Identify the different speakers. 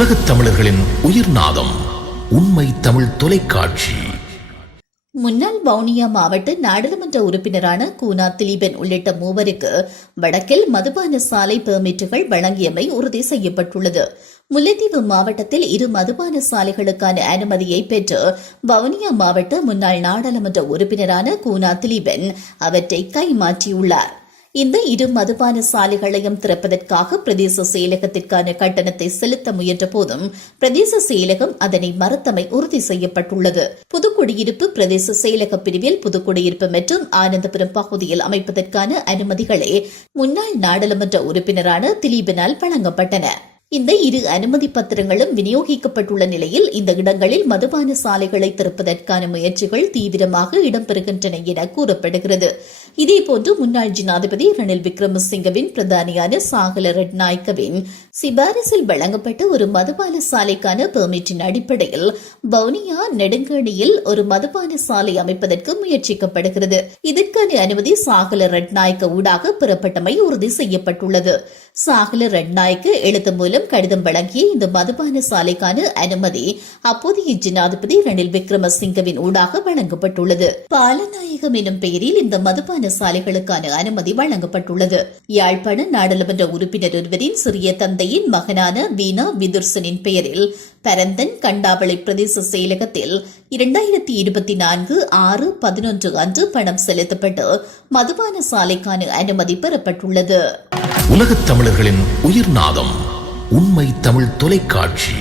Speaker 1: உலகத் தமிழர்களின் உயிர் நாதம் உண்மை தமிழ் தொலைக்காட்சி.
Speaker 2: முன்னாள் வவுனியா மாவட்ட நாடாளுமன்ற உறுப்பினரான கூனா திலீபன் உள்ளிட்ட மூவருக்கு வடக்கில் மதுபான சாலை பெர்மிட்டுகள் வழங்கியமை உறுதி செய்யப்பட்டுள்ளது. முல்லைத்தீவு மாவட்டத்தில் இரு மதுபான சாலைகளுக்கான அனுமதியை பெற்று வவுனியா மாவட்ட முன்னாள் நாடாளுமன்ற உறுப்பினரான கூனா திலீபன் அவற்றை கைமாற்றியுள்ளார். இந்த இரு மதுபான சாலைகளையும் திறப்பதற்காக பிரதேச செயலகத்திற்கான கட்டணத்தை செலுத்த முயன்ற போதும் பிரதேச செயலகம் அதனை மறுத்தமை உறுதி செய்யப்பட்டுள்ளது. புதுக்குடியிருப்பு பிரதேச செயலக பிரிவில் புதுக்குடியிருப்பு மற்றும் ஆனந்தபுரம் பகுதியில் அமைப்பதற்கான அனுமதிகளே முன்னாள் நாடாளுமன்ற உறுப்பினரான திலீபனால் வழங்கப்பட்டன. இந்த இரு அனுமதி பத்திரங்களும் விநியோகிக்கப்பட்டுள்ள நிலையில் இந்த இடங்களில் மதுபான சாலைகளை திறப்பதற்கான முயற்சிகள் தீவிரமாக இடம்பெறுகின்றன என கூறப்படுகிறது. இதேபோன்று முன்னாள் ஜனாதிபதி ரணில் விக்ரமசிங்கவின் பிரதானியான சாகல ரெட்நாயக்கவின் சிபாரிசில் வழங்கப்பட்ட ஒரு மதுபான சாலைக்கான பெர்மிட்டின் அடிப்படையில் பவுனியா நெடுங்கணியில் ஒரு மதுபான சாலை அமைப்பதற்கு முயற்சிக்கப்படுகிறது. இதற்கான அனுமதி சாகல ரெட்நாயக்க ஊடாக பெறப்பட்டமை உறுதி செய்யப்பட்டுள்ளது. சாகல ரெட்நாயக்கு எழுத்து மூலம் கடிதம் வழங்கிய இந்த மதுபான சாலைக்கான அனுமதி அப்போதைய ஜனாதிபதி ரணில் விக்ரமசிங்கவின் ஊடாக வழங்கப்பட்டுள்ளது. பாலநாயகம் எனும் பெயரில் இந்த மதுபான சாலைகளுக்கான அனுமதி வழங்கப்பட்டுள்ளது. யாழ்ப்பாண நாடாளுமன்ற உறுப்பினர் ஒருவரின் சிறிய தந்தையின் மகனான வீணா விதுர்சனின் பெயரில் பரந்தன் கண்டாவளை பிரதேச செயலகத்தில் இரண்டாயிரத்தி இருபத்தி நான்கு ஆறு பதினொன்று அன்று பணம் செலுத்தப்பட்டு மதுபான சாலைக்கான அனுமதி பெறப்பட்டுள்ளது.
Speaker 1: உலகத் தமிழர்களின் உயிர்நாதம் உண்மை தமிழ் தொலைக்காட்சி.